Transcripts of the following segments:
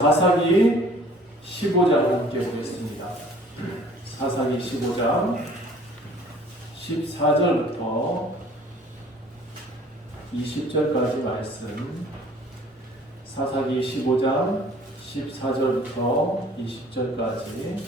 사사기 15장 함께 보겠습니다. 사사기 15장 14절부터 20절까지 말씀. 사사기 15장 14절부터 20절까지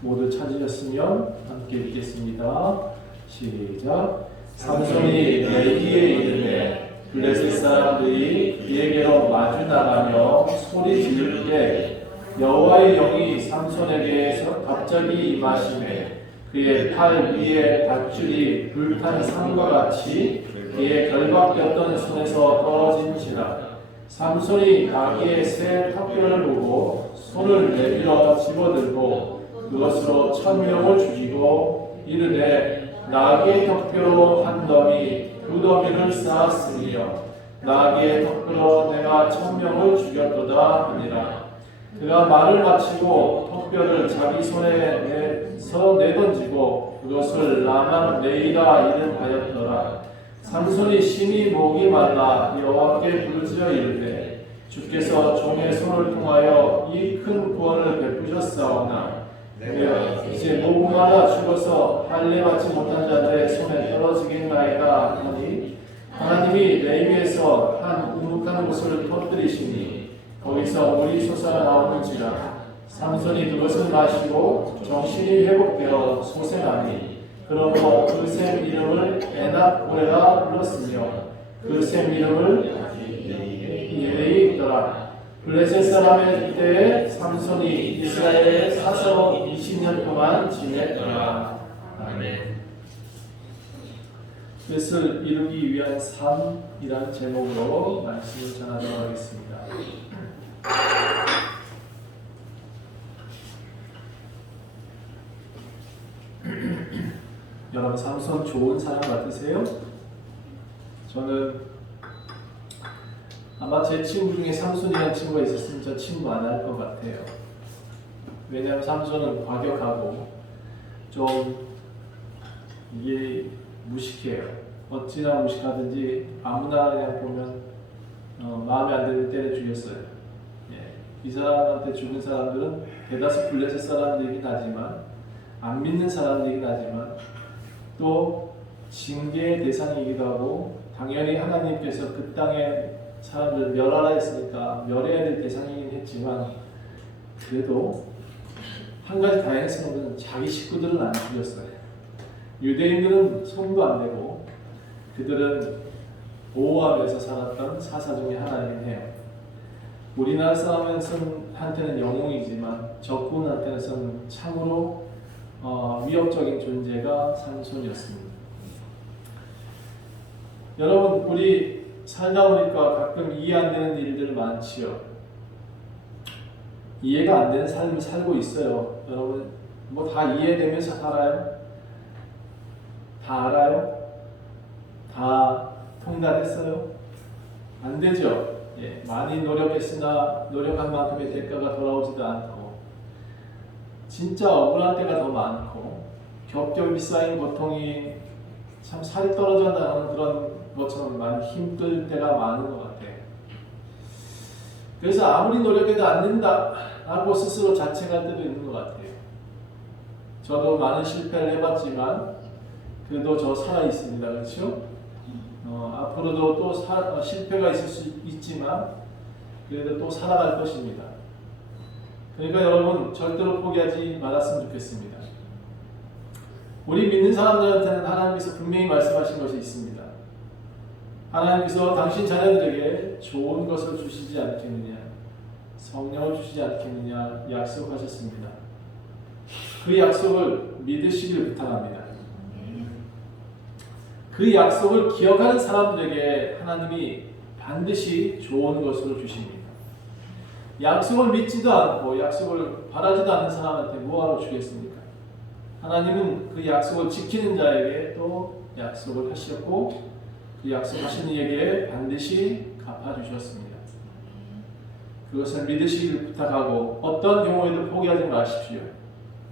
모두 찾으셨으면 함께 읽겠습니다. 시작. 삼손이 레위에 이르되 블레셋 사람들이 그에게로 마주 나가며 소리 지를 때 여호와의 영이 삼손에게서 갑자기 임하시매 그의 팔 위에 밧줄이 불탄 상과 같이 그의 결박되었던 손에서 떨어진지라. 삼손이 나귀의 새 턱뼈를 보고 손을 내밀어 집어들고 그것으로 1000명을 죽이고 이르되 나귀의 턱뼈로 한 더미 두 더미를 쌓았으며 나귀의 턱뼈로 내가 1000명을 죽였도다 하니라. 그가 말을 마치고 턱뼈를 자기 손에서 내던지고 그것을 라만 레이라 이름하였더라. 삼손이 심히 목이 말라 여호와께 부르짖어 이르되 주께서 종의 손을 통하여 이 큰 구원을 베푸셨사오나 내가 이제 목이 말라 죽어서 할례 받지 못한 자들의 손에 떨어지겠나이다 하니 하나님이 레위에서 한 우묵한 곳을 터뜨리시니 거기서 물이 솟아 나오는지라. 삼손이 그것을 마시고 정신이 회복되어 솟아나니 그러므로 그 샘 이름을 에낙고레라 불렀으며 그 샘 이름을 예레이 있더라. 블레셋 사람의 때에 삼손이 이스라엘에 사서 20년 동안 지냈더라. 아멘. 뜻을 이루기 위한 삶이라는 제목으로 말씀을 전하도록 하겠습니다. 여러분 삼손 좋은 사람 같으세요? 저는 아마 제 친구 중에 삼손이라는 친구가 있었으면 저 친구 안 할 것 같아요. 왜냐하면 삼손은 과격하고 좀 이게 무식해요. 어찌나 무식하든지 아무나 그냥 보면 마음에 안 드는 때려 죽였어요. 예. 이 사람한테 죽은 사람들은 대다수 블레셋 사람들이긴 하지만 안 믿는 사람들이긴 하지만 또 징계의 대상이기도 하고 당연히 하나님께서 그 땅에 사람들 멸하라 했으니까 멸해야 될 대상이긴 했지만 그래도 한 가지 다행스러운 것은 자기 식구들은 안 죽였어요. 유대인들은 손도 안 대고 그들은 모압에서 살았던 사사 중에 하나이긴 해요. 우리나라 사람한테는 영웅이지만 적군한테는 참으로 위협적인 존재가 삼손이었습니다. 여러분 우리 살다 보니까 가끔 이해 안 되는 일들 많지요. 이해가 안 되는 삶을 살고 있어요. 여러분 뭐 다 이해되면서 살아요? 다 알아요? 다 통달했어요? 안 되죠. 예, 많이 노력했으나 노력한 만큼의 대가가 돌아오지도 않고 진짜 억울한 때가 더 많고 겹겹이 쌓인 고통이 참 살이 떨어진다는 그런 것처럼 많이 힘들 때가 많은 것 같아요. 그래서 아무리 노력해도 안 된다라고 스스로 자책할 때도 있는 것 같아요. 저도 많은 실패를 해봤지만 그래도 저 살아 있습니다. 그렇죠? 앞으로도 또 실패가 있을 수 있지만 그래도 또 살아갈 것입니다. 그러니까 여러분 절대로 포기하지 말았으면 좋겠습니다. 우리 믿는 사람들한테는 하나님께서 분명히 말씀하신 것이 있습니다. 하나님께서 당신 자녀들에게 좋은 것을 주시지 않겠느냐, 성령을 주시지 않겠느냐 약속하셨습니다. 그 약속을 믿으시길 부탁합니다. 그 약속을 기억하는 사람들에게 하나님이 반드시 좋은 것을 주십니다. 약속을 믿지도 않고 약속을 바라지도 않는 사람한테 뭐하러 주겠습니까? 하나님은 그 약속을 지키는 자에게 또 약속을 하셨고 그 약속하신 이에게 반드시 갚아주셨습니다. 그것을 믿으시길 부탁하고 어떤 경우에도 포기하지 마십시오.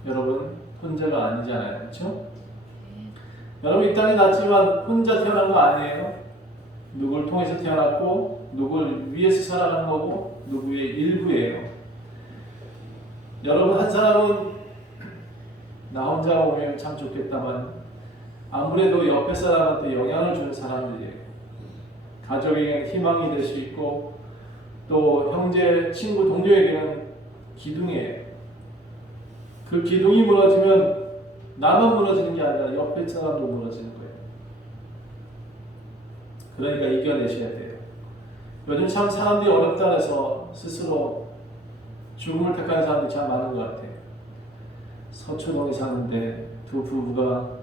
여러분 혼자가 아니잖아요. 그렇죠? 여러분 이 땅에 났지만 혼자 태어난 거 아니에요. 누굴 통해서 태어났고 누굴 위해서 살아가는 거고 여러분 한 사람은 나 혼자 오면 참 좋겠다만 아무래도 옆에 사람한테 영향을 주는 사람들이에요. 가족에게는 희망이 될 수 있고 또 형제, 친구, 동료에게는 기둥이에요. 그 기둥이 무너지면 나만 무너지는 게 아니라 옆에 사람도 무너지는 거예요. 그러니까 이겨내셔야 돼요. 요즘 참 사람들이 어렵다 해서 스스로 죽음을 택하는 사람들이 참 많은 것 같아요. 서초동에 사는데 두 부부가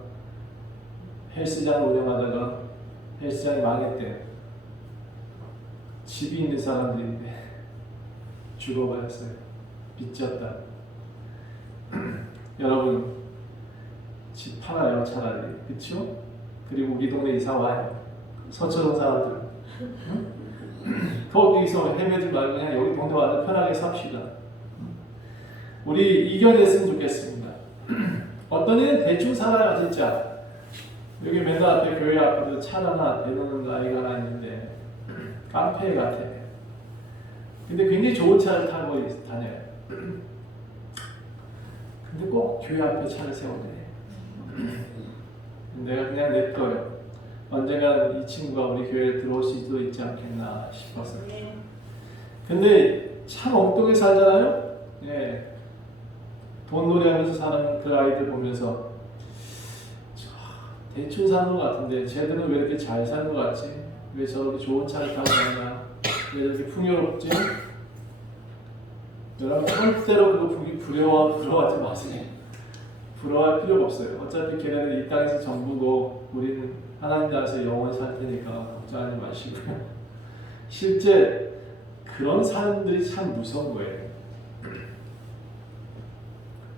헬스장을 운영하다가 헬스장이 망했대요. 집이 있는 사람들인데 죽어버렸어요. 빚졌다. 여러분 집 팔아요 차라리. 그쵸? 그리고 우리 동네 이사 와요. 서초동 사람들. 거기서 헤매지 말고 그냥 여기 동네 와서 편하게 삽시다. 우리 이겨냈으면 좋겠습니다. 어떤 애는 대충 살아요 진짜. 여기 맨날 앞에 교회 앞에도 차 하나 대놓는 아이가 하나 있는데 깡패 같아. 근데 굉장히 좋은 차를 타고 다녀요. 근데 꼭 교회 앞에 차를 세우네. 내가 그냥 냅둬요. 언젠가 이 친구가 우리 교회에 들어올 수도 있지 않겠나 싶어서. 근데 참 엉뚱하게 살잖아요. 예. 돈놀이하면서 사는 그 아이들 보면서 대충 사는 것 같은데 쟤들은 왜 이렇게 잘 사는 것 같지? 왜 저렇게 좋은 차를 타고 다니나? 왜 이렇게 풍요롭지? 여러분 절대로 그거 부러워하지 마세요. 부러워할 필요가 없어요. 어차피 걔네들 이 땅에서 전부고 우리는 하나님 나라에서 영원히 살 테니까 걱정하지 마시고요. 실제 그런 사람들이 참 무서운 거예요.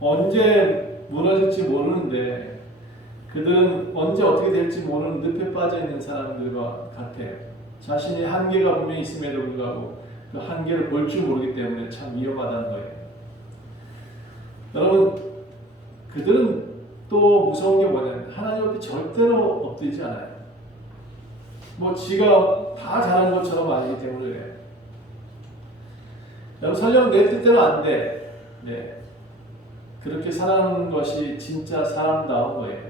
언제 무너질지 모르는데 그들은 언제 어떻게 될지 모르는 늪에 빠져 있는 사람들과 같아요. 자신의 한계가 분명히 있음에도 불구하고 그 한계를 볼 줄 모르기 때문에 참 위험하다는 거예요. 여러분 그들은 또 무서운 게 뭐냐면 하나님 앞에 절대로 엎드리지 않아요. 뭐 지가 다 잘한 것처럼 아니기 때문에 그래요. 여러분 설령 내 뜻대로 안 돼. 네. 그렇게 살아가는 것이 진짜 사람다운 거예요.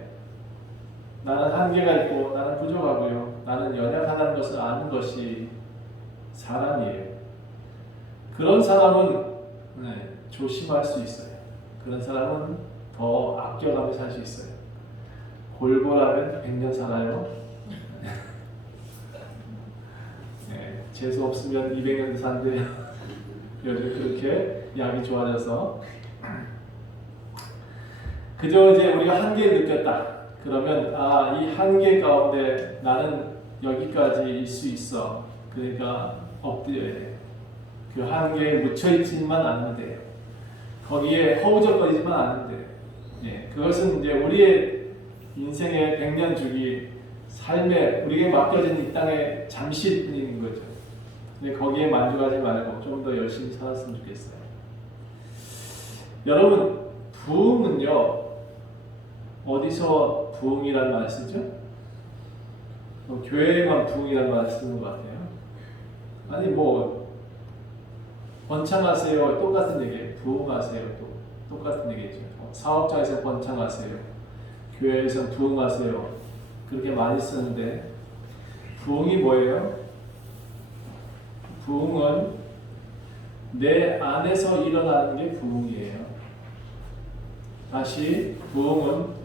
나는 한계가 있고 나는 부족하고요. 나는 연약하다는 것을 아는 것이 사람이에요. 그런 사람은 조심할 수 있어요. 그런 사람은 더 아껴가며 살 수 있어요. 골골하면 100년 살아요. 네, 재수 없으면 200년도 산대요. 요즘 그렇게 약이 좋아져서 그저 이제 우리가 한계를 느꼈다. 그러면 이 한계 가운데 나는 여기까지일 수 있어. 그러니까 엎드려야 돼. 그 한계에 묻혀있지만 않으면 돼요. 거기에 허우적거리지만 않으면 돼요. 예, 그것은 이제 우리의 인생의 100년 주기 삶에 우리에게 맡겨진 이 땅에 잠시일 뿐인 거죠. 근데 거기에 만족하지 말고 좀 더 열심히 살았으면 좋겠어요. 여러분 부흥은요 어디서 부흥이라는 말 쓰죠? 교회에만 부흥이라는 말 쓰는 것 같아요. 아니 뭐 번창하세요 똑같은 얘기예요. 부흥하세요 또 똑같은 얘기죠. 사업장에서 번창하세요. 교회에서 부흥하세요. 그렇게 많이 쓰는데 부흥이 뭐예요? 부흥은 내 안에서 일어나는 게 부흥이에요. 다시 부흥은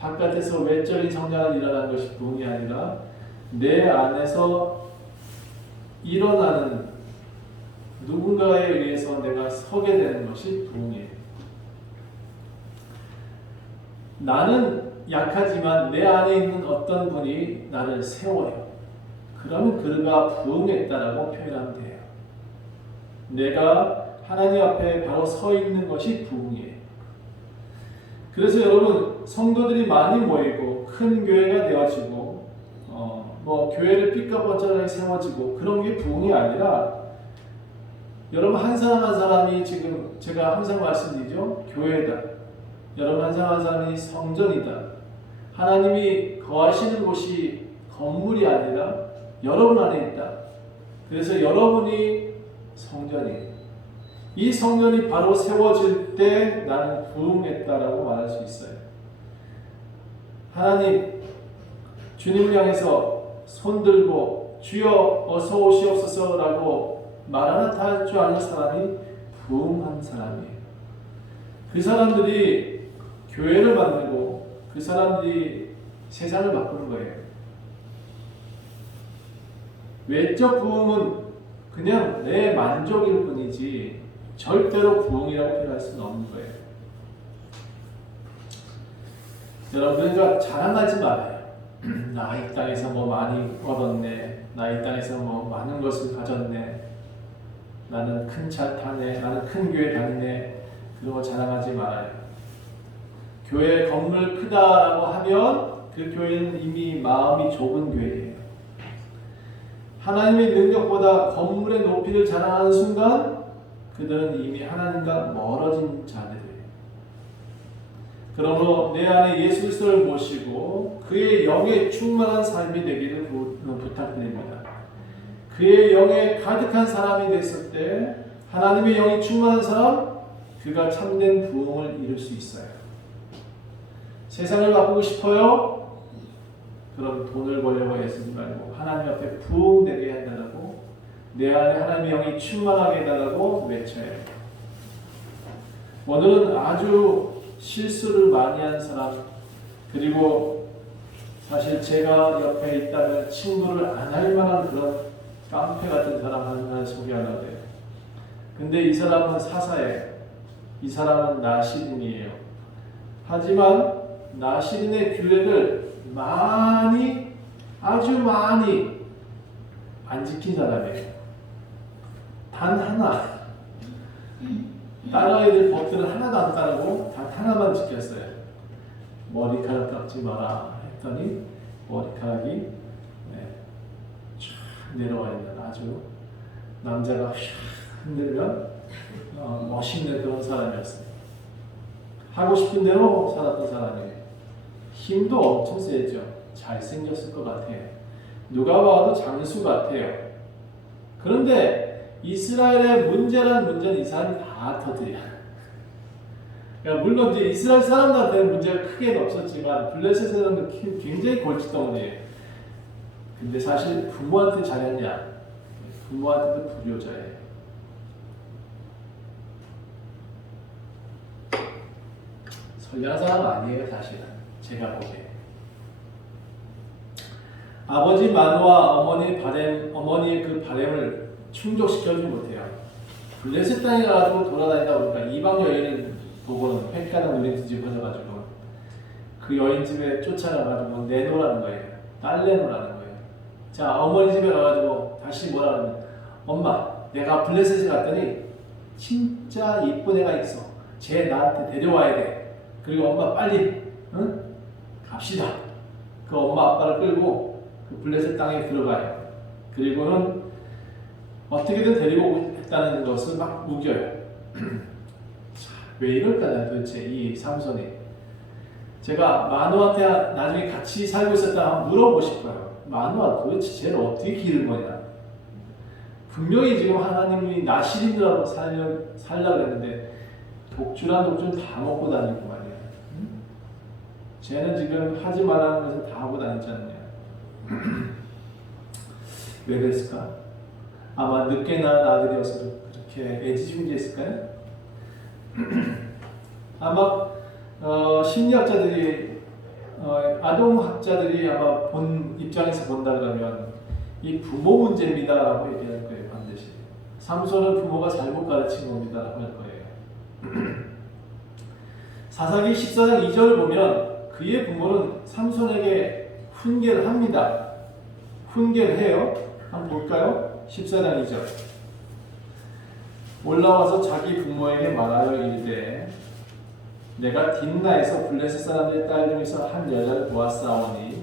바깥에서 외적인 성장을 일어나는 것이 부흥이 아니라 내 안에서 일어나는 누군가에 의해서 내가 서게 되는 것이 부흥이에요. 나는 약하지만 내 안에 있는 어떤 분이 나를 세워요. 그러면 그가 부흥했다라고 표현하면 돼요. 내가 하나님 앞에 바로 서 있는 것이 부흥이에요. 그래서 여러분 성도들이 많이 모이고 큰 교회가 되어지고 뭐 교회를 삐까뻔쩍하게 세워지고 그런 게 부흥이 아니라 여러분 한 사람 한 사람이 지금 제가 항상 말씀드리죠. 교회다. 여러분 한 사람 한 사람이 성전이다. 하나님이 거하시는 곳이 건물이 아니라 여러분 안에 있다. 그래서 여러분이 성전이에요. 이 성전이 바로 세워질 때 나는 부흥했다라고 말할 수 있어요. 하나님, 주님을 향해서 손들고 주여 어서 오시옵소서라고 말 하나 다 할 줄 아는 사람이 부흥한 사람이에요. 그 사람들이 교회를 만들고 그 사람들이 세상을 바꾸는 거예요. 외적 부흥은 그냥 내 만족일 뿐이지 절대로 부흥이라고 표현할 수는 없는 거예요. 여러분, 그러니까 자랑하지 말아요. 나 이 땅에서 뭐 많이 얻었네. 나 이 땅에서 뭐 많은 것을 가졌네. 나는 큰 차 타네. 나는 큰 교회 다니네. 그런 거 자랑하지 말아요. 교회 건물 크다라고 하면 그 교회는 이미 마음이 좁은 교회예요. 하나님의 능력보다 건물의 높이를 자랑하는 순간 그들은 이미 하나님과 멀어진 자들이에요. 그러므로 내 안에 예수 그리스도를 모시고 그의 영에 충만한 삶이 되기를 부탁드립니다. 그의 영에 가득한 사람이 됐을 때 하나님의 영이 충만한 사람, 그가 참된 부흥을 이룰 수 있어요. 세상을 바꾸고 싶어요? 그럼 돈을 벌려고 애쓰지 말고 하나님 앞에 부흥되게 해달라고, 내 안에 하나님의 영이 충만하게 해달라고 외쳐야 해요. 오늘은 아주 실수를 많이 한 사람, 그리고 사실 제가 옆에 있다면 친구를 안 할 만한 그런 깡패 같은 사람 하나를 소개하려고 해요. 근데 이 사람은 사사예요. 이 사람은 나시린이에요. 하지만 나시린의 규례를 아주 많이 안 지킨 사람이에요. 단 하나. 따라야 될 법들은 하나도 안 따르고 단 하나만 지켰어요. 머리카락 깎지 마라 했더니 머리카락이 쫙 내려와 있는, 아주 남자가 휙 흔들면 멋있는 그런 사람이었어요. 하고 싶은 대로 살았던 사람이에요. 힘도 엄청 세죠. 잘생겼을 것 같아요. 누가 봐도 장수 같아요. 그런데 이스라엘의 문제란 문제는 이 사람이 다 터뜨려. 그러니까 물론 이제 이스라엘 사람들한테는 문제가 크게 없었지만 블레셋에서는 굉장히 골칫덩어리예요. 근데 사실 부모한테 잘했냐? 부모한테도 불효자예요. 선량한 사람 아니에요, 사실은. 제가 보기에. 아버지 만호와 어머니의 그 바램을 충족시켜주지 못해요. 블레셋 땅에 가가지고 돌아다니다 보니까 이방 여인을 보고는 횟가닥 눈에 뒤집어져가지고 그 여인 집에 쫓아가가지고 내놓으라는 거예요. 딸 내놓으라는 거예요. 자, 어머니 집에 가가지고 다시 뭐라 하면, 엄마, 내가 블레셋에 갔더니 진짜 이쁜 애가 있어. 쟤 나한테 데려와야 돼. 그리고 엄마 빨리 갑시다. 그 엄마 아빠를 끌고 그 블레셋 땅에 들어가요. 그리고는 어떻게든 데리고 오겠다는 것을 막 우겨요. 자, 왜 이럴까요 도대체 이 삼손이. 제가 마노아한테 나중에 같이 살고 있었다 한번 물어보고 싶어요. 마노아 도대체 쟤를 어떻게 기른 거냐. 분명히 지금 하나님이 나시린이라고 살려고 했는데 독주란 독주는 다 먹고 다니고 말이야. 쟤는 지금 하지 말라는 것을 다 하고 다니지 않냐. 왜 그랬을까? 아마 늦게 낳은 아들이어서 그렇게 애지중지했을까요? 아마 심리학자들이 아동학자들이 아마 본 입장에서 본다 그러면 이 부모 문제입니다라고 얘기할 거예요. 반드시 삼손은 부모가 잘못 가르친 겁니다라고 할 거예요. 사사기 14장 2절을 보면 그의 부모는 삼손에게 훈계를 합니다. 훈계를 해요. 한번 볼까요? 14장 2절. 올라와서 자기 부모에게 말하여 이르되 내가 딥나에서 블레셋 사람들의 딸 중에서 한 여자를 보았사오니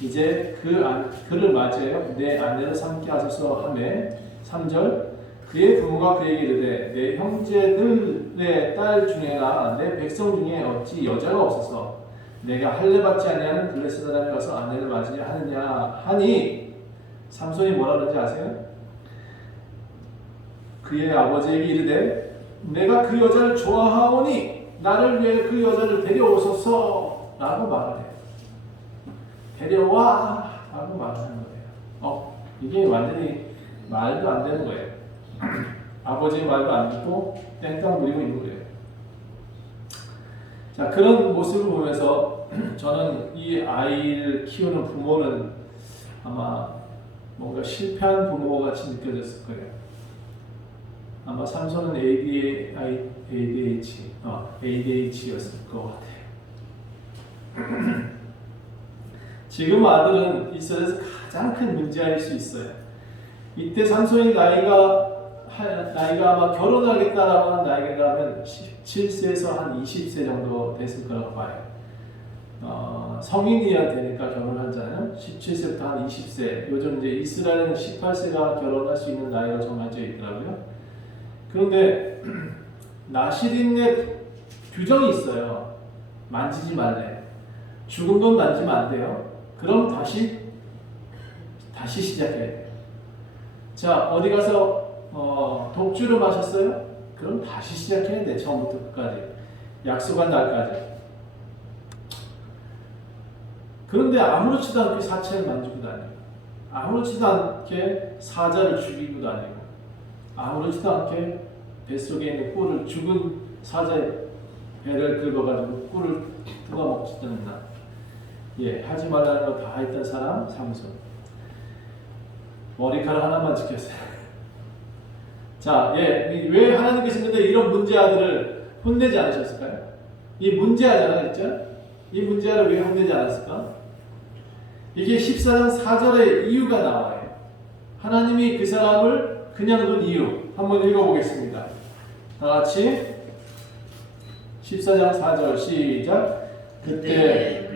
이제 그를 맞이하여 내 아내를 삼게 하소서 하매 3절. 그의 부모가 그에게 이르되 내 형제들의 딸 중에나 내 백성 중에 어찌 여자가 없어서 내가 할례 받지 아니하는 블레셋 사람에 가서 아내를 맞이하느냐 하니 삼손이 뭐라 그러는지 아세요? 그의 아버지에게 이르되 내가 그 여자를 좋아하오니 나를 위해 그 여자를 데려오소서 라고 말을 해요. 데려와 라고 말하는 거예요. 이게 완전히 말도 안 되는 거예요. 아버지의 말도 안 듣고 땡땅 부리고 있는 거예요. 자, 그런 모습을 보면서 저는 이 아이를 키우는 부모는 아마 뭔가 실패한 부모 같이 느껴졌을 거예요. 아마 삼손은 ADH였을 것 같아요. 지금 아들은 이스라엘에서 가장 큰 문제일 수 있어요. 이때 삼손이 나이가 아마 결혼하겠다라고 하는 나이가 하면 17세에서 한 20세 정도 됐을 거라고 봐요. 성인이어야 되니까 결혼을 하잖아요. 17세부터 한 20세. 요즘 이제 이스라엘은 18세가 결혼할 수 있는 나이로 정해져 있더라고요. 그런데 나시린의 규정이 있어요. 만지지 말래. 죽은 돈 만지면 안 돼요. 그럼 다시 시작해야 돼요. 자, 어디 가서 독주를 마셨어요? 그럼 다시 시작해야 돼. 처음부터 끝까지. 약속한 날까지. 그런데 아무렇지도 않게 사체를 만지고 다니고, 아무렇지도 않게 사자를 죽이고 다니고, 아무렇지도 않게 뱃속에 있는 꿀을, 죽은 사자의 배를 긁어가지고 꿀을 누가 먹지는 나. 하지 말라는 거 다 했던 사람 삼손. 머리카락 하나만 지켰어요. 자, 왜 하나님께서 근데 이런 문제아들을 혼내지 않으셨을까요? 이 문제아잖아요, 진짜. 이 문제아를 왜 혼내지 않았을까? 이게 14장 4절에 이유가 나와요. 하나님이 그 사람을 그냥 둔 이유. 한번 읽어보겠습니다. 다 같이 14장 4절 시작. 그때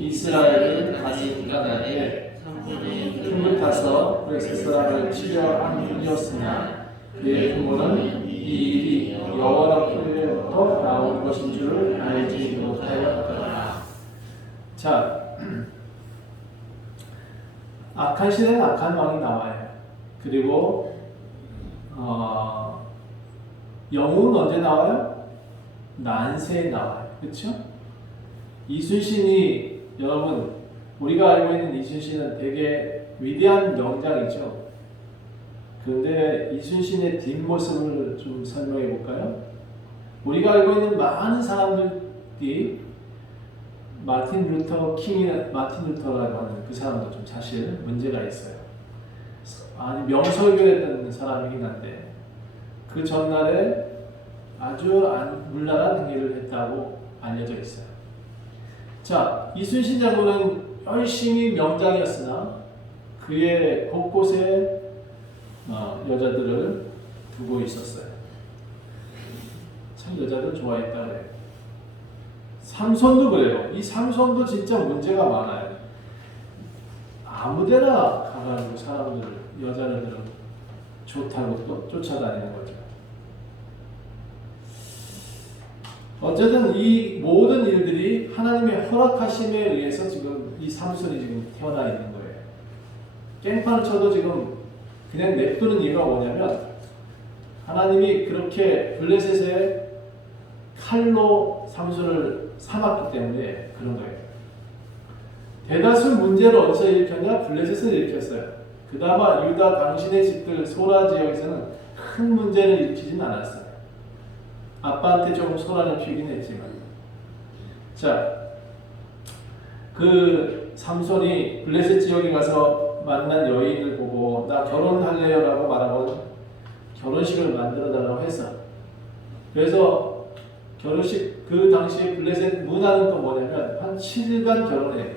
이스라엘을 가진 가나안에 틈을 타서 그 사람을 치려한 일이었으나 그의 부모는 이 일이 여호와로부터 나온 것인 줄을 알지 못하였더라. 자, 악한 시대는 악한 왕이 나와요. 그리고 영웅은 언제 나와요? 난세에 나와요. 그렇죠? 이순신이, 여러분, 우리가 알고 있는 이순신은 되게 위대한 명장이죠. 그런데 이순신의 뒷모습을 좀 설명해 볼까요? 우리가 알고 있는 많은 사람들이 마틴 루터라고 하는 그 사람도 좀 사실 문제가 있어요. 아니, 명설교를 했던 사람이긴 한데 그 전날에 아주 문란한 행위를 했다고 알려져 있어요. 자, 이순신 장군은 열심히 명장이었으나 그의 곳곳에 여자들을 두고 있었어요. 참 여자들 좋아했다 그래요. 삼손도 그래요. 이 삼손도 진짜 문제가 많아요. 아무데나 가가지고 사람들을, 여자들을 좋다고 또 쫓아다니는 거죠. 어쨌든 이 모든 일들이 하나님의 허락하심에 의해서 지금 이 삼손이 지금 태어나 있는 거예요. 깽판을 쳐도 지금 그냥 냅두는 이유가 뭐냐면 하나님이 그렇게 블레셋의 칼로 삼손을 삼았기 때문에 그런 거예요. 대다수 문제를 어디서 일으켰냐? 블레셋을 일으켰어요. 그나마 유다 당신의 집들 소라 지역에서는 큰 문제를 일으키진 않았어요. 아빠한테 조금 소란을 피우긴 했지만. 자, 그 삼손이 블레셋 지역에 가서 만난 여인을 보고 나 결혼할래요 라고 말하고 결혼식을 만들어 달라고 했어. 그래서 결혼식, 그 당시에 블레셋 문화는 또 뭐냐면 한 7일간 결혼해.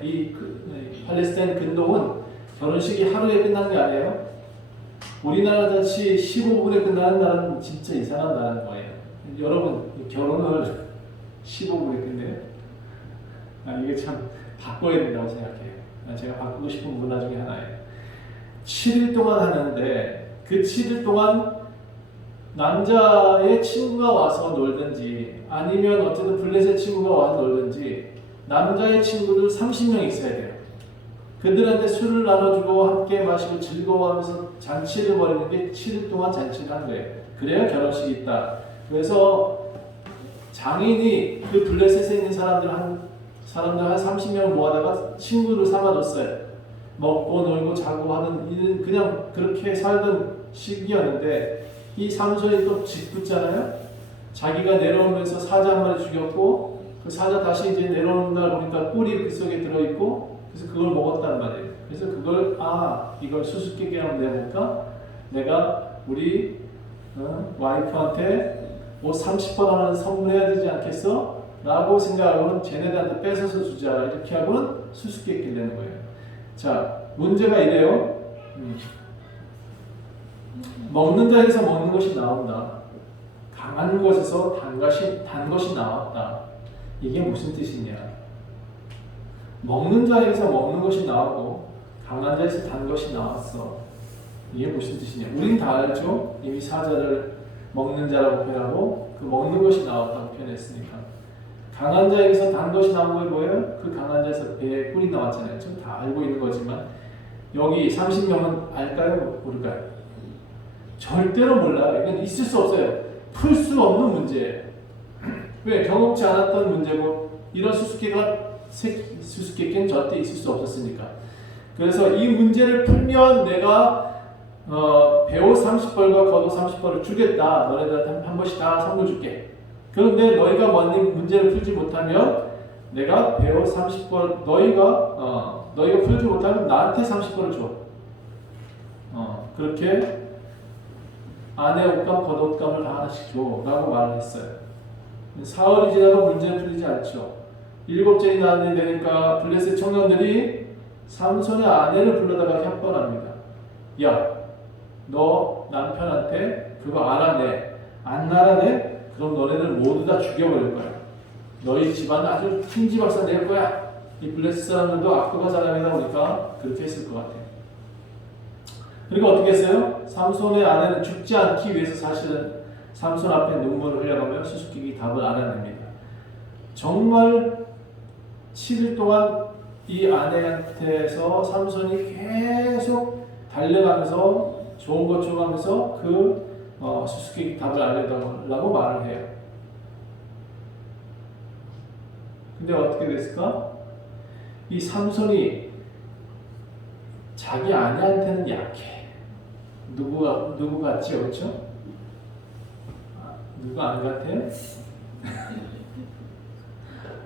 팔레스타인 근동은 결혼식이 하루에 끝나는 게 아니에요. 우리나라 같이 15분에 끝나는 나라는 진짜 이상한 나라인 거예요. 여러분, 결혼을 15분에 끝내요? 이게 참 바꿔야 된다고 생각해요. 제가 바꾸고 싶은 문화 중에 하나예요. 7일 동안 하는데 그 7일 동안 남자의 친구가 와서 놀든지 아니면 어쨌든 블레셋 친구가 와서 놀든지 남자의 친구들 30명 있어야 돼요. 그들한테 술을 나눠주고 함께 마시고 즐거워하면서 잔치를 벌이는 게 7일 동안 잔치를 한 거예요. 그래야 결혼식이 있다. 그래서 장인이 그 블레셋에 있는 사람들 한 30명을 모아다가 친구를 삼아줬어요. 먹고 놀고 자고 하는 일은 그냥 그렇게 살던 시기였는데 이 삼손이 또 짓궂잖아요. 자기가 내려오면서 사자 한 마리 죽였고 그 사자 다시 이제 내려오는 날 보니까 꿀이 그 속에 들어있고 그래서 그걸 먹었단 말이에요. 그래서 그걸 이걸 수수께끼 한번 내볼까? 내가 우리 와이프한테 옷 30번 하는 선물해야 되지 않겠어? 라고 생각하고는 쟤네들한테 뺏어서 주자 이렇게 하고는 수수께끼를 내는 거예요. 자, 문제가 이래요. 먹는 자에서 먹는 것이 나온다. 강한 것에서 단 것이 나왔다. 이게 무슨 뜻이냐? 먹는 자에서 먹는 것이 나오고 강한 자에서 단 것이 나왔어. 이게 무슨 뜻이냐? 우린 다 알죠? 이미 사자를 먹는 자라고 표현하고 그 먹는 것이 나왔다고 표현했으니까. 강한 자에게서 단 것이 나온 게 뭐예요? 그 강한 자에서 배에 꿀이 나왔잖아요. 좀 다 알고 있는 거지만 여기 30명은 알까요? 모를까요? 절대로 몰라요. 이건 있을 수 없어요. 풀 수 없는 문제예요. 왜? 경험치 않았던 문제고 이런 수수께끼는 절대 있을 수 없었으니까. 그래서 이 문제를 풀면 내가 배옷 30벌과 겉옷 30벌을 주겠다. 너네들한테 한 번씩 다 선물 줄게. 그런데 너희가 문제를 풀지 못하면 내가 배옷 30벌 너희가 풀지 못하면 나한테 30벌을 줘. 그렇게 아내 옷감 겉옷감을 다 하나씩 줘 라고 말을 했어요. 사흘이 지나도 문제는 풀리지 않죠. 7째이 나이 되니까 블레셋 청년들이 삼손의 아내를 불러다가 협박합니다. 야, 너 남편한테 그거 알아내. 안 알아내? 그럼 너네들 모두 다 죽여버릴 거야. 너희 집안 아주 흰지박산 낼 거야. 이 블레셋 사람들도 악도가 사람이다 보니까 그렇게 했을 것 같아요. 그리고 어떻게 했어요? 삼손의 아내는 죽지 않기 위해서 사실은 삼손 앞에 눈물을 흘려가며 수수께끼 답을 알아냅니다. 정말 7일 동안 이 아내한테서 삼손이 계속 달려가면서 좋은 것 줘가면서 그 수수께끼 답을 알려달라고 말을 해요. 근데 어떻게 됐을까? 이 삼손이 자기 아내한테는 약해. 누구 같지, 그렇죠? 누가 안 같아요?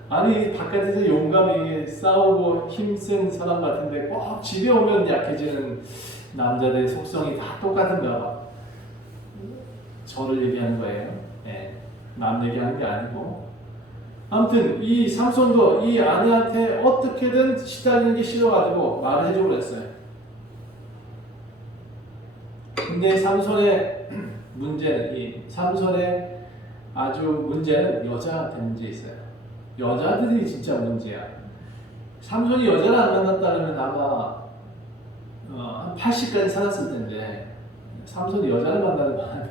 아니 바깥에서 용감히 싸우고 힘센 사람 같은데 꼭 집에 오면 약해지는 남자들의 속성이 다 똑같은가 봐. 저를 얘기하는 거예요. 네, 남 얘기하는 게 아니고. 아무튼 이 삼손도 이 아내한테 어떻게든 시달리는 게 싫어가지고 말을 해주고 그랬어요. 근데 삼손의 문제는 삼손의 아주 문제는 여자한테 문제 있어요. 여자들이 진짜 문제야. 삼손이 여자를 안 만났다면 아마 한 80까지 살았을 텐데 삼손이 여자를 만나는 바람에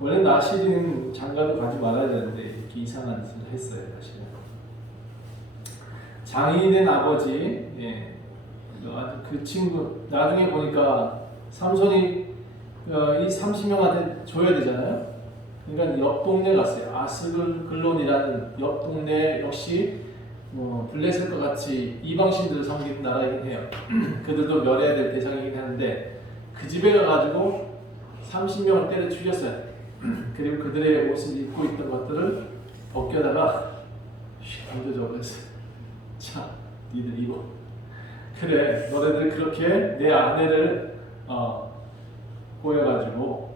원래 나시린 장가도 가지 말아야 되는데 이렇게 이상한 짓을 했어요. 사실은. 장인이 된 아버지 그 친구 나중에 보니까 삼손이 이 30명한테 줘야 되잖아요. 그러니까 옆 동네 갔어요. 아스글론이라는 옆 동네 역시 블레셋과 같이 이방신들을 섬기는 나라이긴 해요. 그들도 멸해야 될 대상이긴 한데 그 집에 가가지고 30명을 때려 죽였어요. 그리고 그들의 옷을 입고 있던 것들을 벗겨다가 던져줘 그랬어요. 자, 니들 입어. 그래, 너네들 그렇게 내 아내를 보여가지고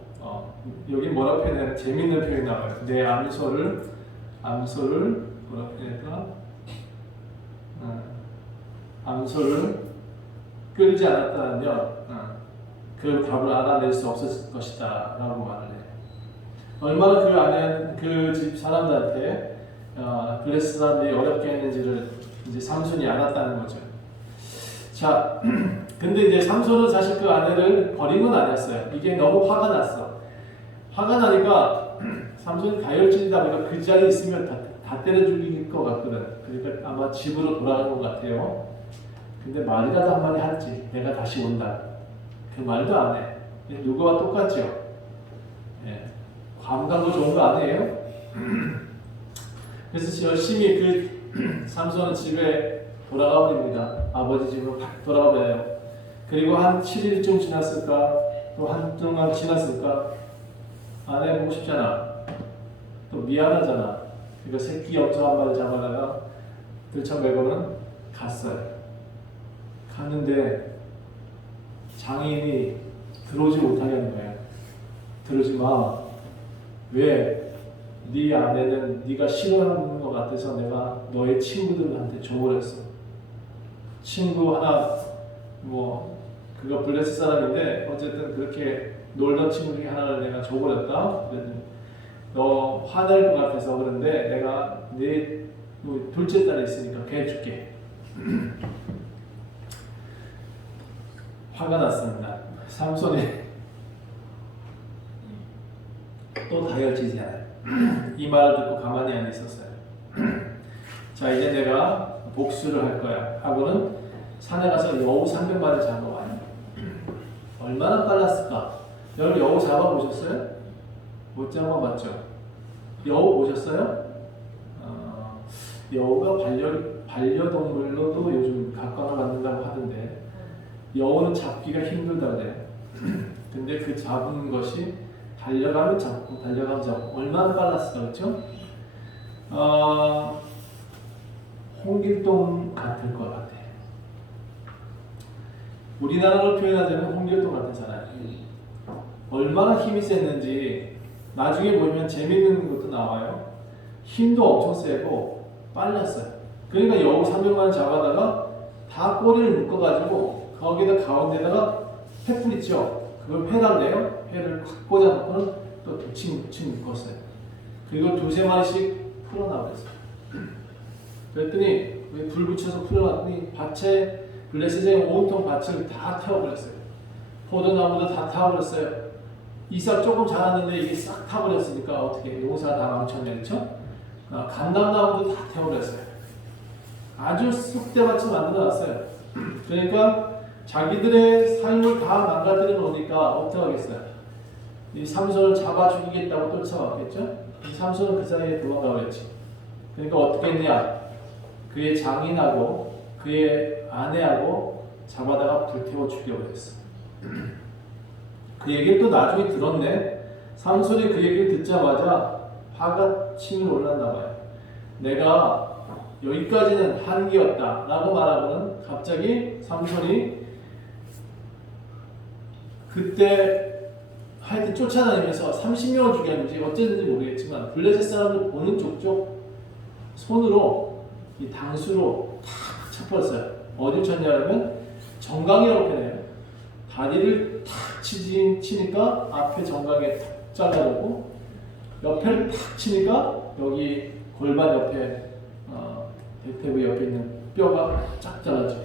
여기 뭐라고 표현해? 재밌는 표현이 나와요. 내 암소를 뭐라고 표현할까? 암소를 끌지 않았다면 그 답을 알아낼 수 없었을 것이다 라고 말을 해요. 얼마나 그 아내 그 집 사람들한테 블레셋 사람들이 어렵게 했는지를 이제 삼손이 알았다는 거죠. 자, 근데 이제 삼손은 사실 그 아내를 버린 건 아니었어요. 이게 너무 화가 났어. 화가 나니까 삼손이 다혈질이다 보니까 그 자리에 있으면 다 때려 죽일 것 같거든. 그러니까 아마 집으로 돌아가는 것 같아요. 근데 말이라도 한마디 할지. 내가 다시 온다. 그 말도 안 해. 누구와 똑같죠? 예. 감각도 좋은 거 아니에요? 그래서 열심히 그 삼손은 집에 돌아가 버립니다. 아버지 집으로 돌아가 버려요. 그리고 한 7일쯤 지났을까? 또 한동안 지났을까? 아내 보고 싶잖아. 또 미안하잖아. 그러니까 새끼 염소 한 마리 잡아다가 들쳐매고는 갔어요. 갔는데 장인이 들어오지 못하게 하는 거예요. 들어오지 마. 왜? 네 아내는 네가 싫어하는 것 같아서 내가 너의 친구들한테 줘버렸어. 친구 하나 뭐 그거 블레스 사람인데 어쨌든 그렇게 놀던 친구 중에 하나를 내가 줘버렸다. 그랬더니 너 화낼 것 같아서 그런데 내가 네 둘째 딸이 있으니까 걔 줄게. 화가 났습니다. 삼손이 또 다혈질이잖아요. 이 말을 듣고 가만히 안 있었어요. 자, 이제 내가 복수를 할 거야 하고는 산에 가서 여우 300마리 잡아와요. 얼마나 빨랐을까? 여러분 여우 잡아보셨어요? 못 잡아봤죠? 여우 보셨어요? 여우가 반려동물로도 요즘 각광을 받는다고 하던데 여우는 잡기가 힘들다 그래요. 근데 그 잡은 것이 달려가면 잡고 달려가면 잡고 얼마나 빨랐을까, 그렇죠? 홍길동 같을 것 같아. 우리나라로 표현하자면 홍길동 같았잖아요. 얼마나 힘이 셌는지 나중에 보면 재밌는 것도 나와요. 힘도 엄청 세고 빨랐어요. 그러니까 여우 300마리 잡아다가 다 꼬리를 묶어가지고 거기다 가운데다가 횃불 있죠? 그걸 회라고 해요. 회를 확 꽂아놓고는 또 붙임 묶었어요. 그리고 두세 마리씩 풀어놔버렸어요. 그랬더니 불 붙여서 풀어놨더니 밭에 블레셋의 온통 밭을 다 태워버렸어요. 포도나무도 다 타버렸어요. 이삭 조금 자랐는데 이게 싹 타버렸으니까 어떻게 농사 다 망쳤네, 그렇죠? 감람나무도 다 태워버렸어요. 아주 쑥대밭을 만들어놨어요. 그러니까 자기들의 삶을 다 망가뜨려 놓으니까 어떻게 하겠어요? 이 삼손을 잡아 죽이겠다고 쫓아왔겠죠? 이 삼손은 그 사이에 도망가 버렸지. 그러니까 어떻게 했냐? 그의 장인하고 그의 아내하고 잡아다가 불태워 죽여버렸어. 그 얘기를 또 나중에 들었네. 삼손이 그 얘기를 듣자마자 화가 치밀어 올랐나 봐요. 내가 여기까지는 한계였다 라고 말하고는 갑자기 삼손이 그때 하여튼 쫓아다니면서 30명을 죽였는지 어쨌든지 모르겠지만 블레셋 사람들 보는 족족 손으로 이 당수로 탁 쳐버렸어요. 어딜 쳤냐면 정강이라고 표현해요. 다리를 탁 치니까 앞에 정강에 탁 잘라주고 옆에를 탁 치니까 여기 골반 옆에 대퇴부 옆에 있는 뼈가 쫙 잘라져요.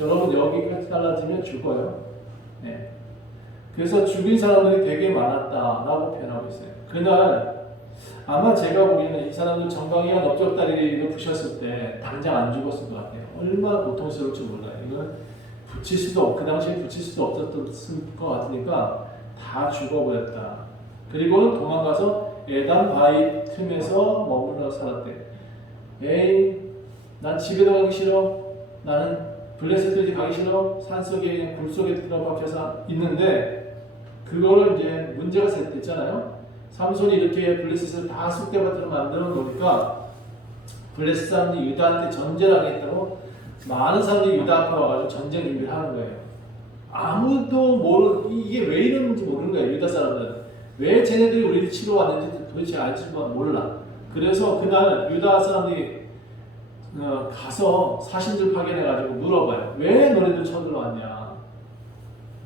여러분 여기가 잘라지면 죽어요. 네. 그래서 죽인 사람들이 되게 많았다라고 표현하고 있어요. 그날 아마 제가 보기에는 이 사람들 정강이와 넓적다리를 부셨을 때 당장 안 죽었을 것 같아요. 얼마나 고통스러울지 몰라요. 이건 붙일 수도 그 당시에 붙일 수도 없었을 것 같으니까 다 죽어버렸다. 그리고는 도망가서 에단 바위 틈에서 머물러 살았대. 에이, 난 집에 가기 싫어. 나는 블레셋들이 가기 싫어. 산속에 그냥 굴 속에 들어박혀서 있는데 그거를 이제 문제가 됐잖아요. 삼손이 이렇게 블레셋을 다 쑥대밭으로 만들어 놓으니까 블레셋 사람들이 유다한테 전쟁을 하겠다고 많은 사람들이 유다 앞에 와가지고 전쟁 준비를 하는 거예요. 아무도 이게 왜 이러는지 모르는 거예요. 유다 사람들은 왜 쟤네들이 우리를 치러 왔는지 도대체 알지도 몰라. 그래서 그날 유다 사람들이 가서 사신들 파견해가지고 물어봐요. 왜 너네들 쳐들어왔냐?